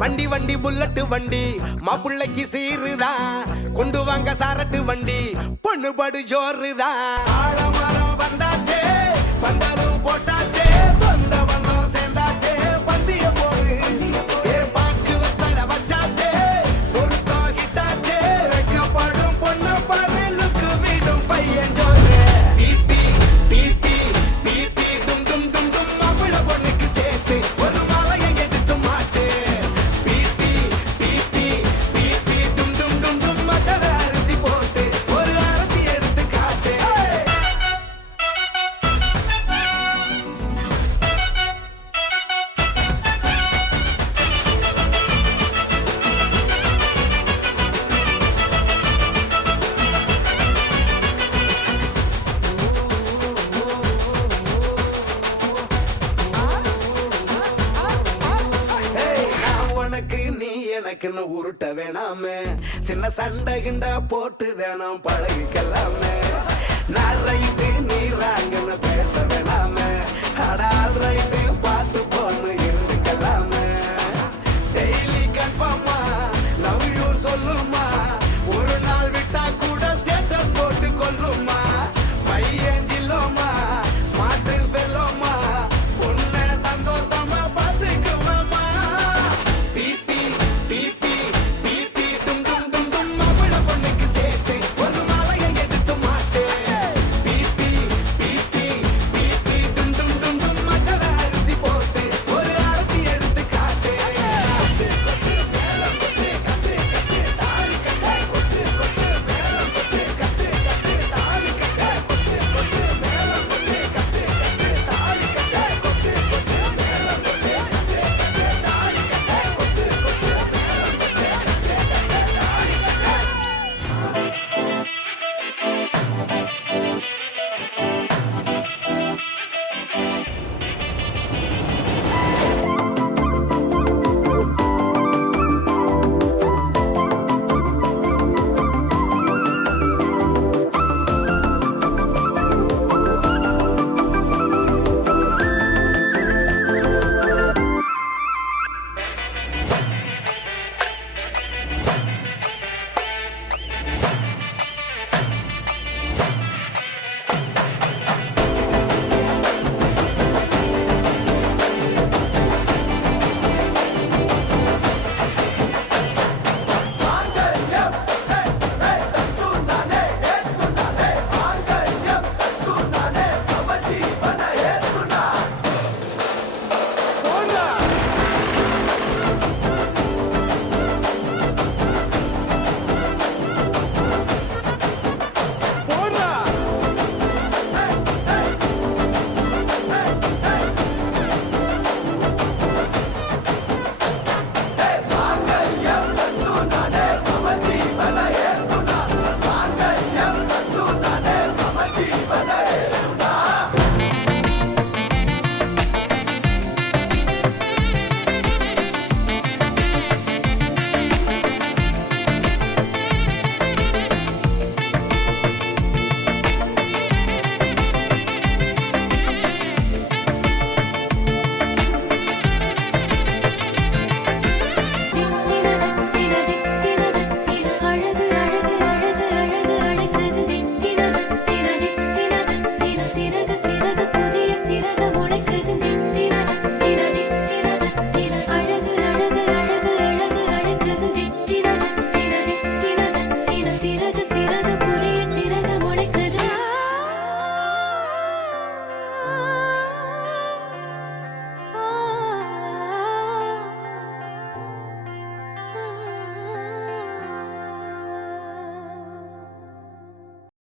வண்டி வண்டி புல்லட்டு வண்டி மாப்பிள்ளைக்கு சீருதான் கொண்டு வாங்க சாரட்டு வண்டி பொண்ணு படு ஜோறுதான் ஆழமரம் வந்தாச்சே பந்தலும் போட்டாச்சே சொந்த பந்தம் சேர்ந்தாச்சே பந்திய போடு பாக்கு வத்தட வச்சாச்சே பொருத்தம் ஹிட்டாச்சே வைக்கப்படும் பொண்ணு பரலுக்கு வீடும் பையன் ஜோறு பிபி பிபி பிபி டும் டும் டும் டும் மாப்பிள்ளை பொண்ணுக்கு சேர்த்து ஒரு மாலையை எடுத்து மாட்டு எனக்குன்னு உருட்ட வேணாமே சின்ன சண்டை கிண்டா போட்டு தானம் பழகிக்கலாமே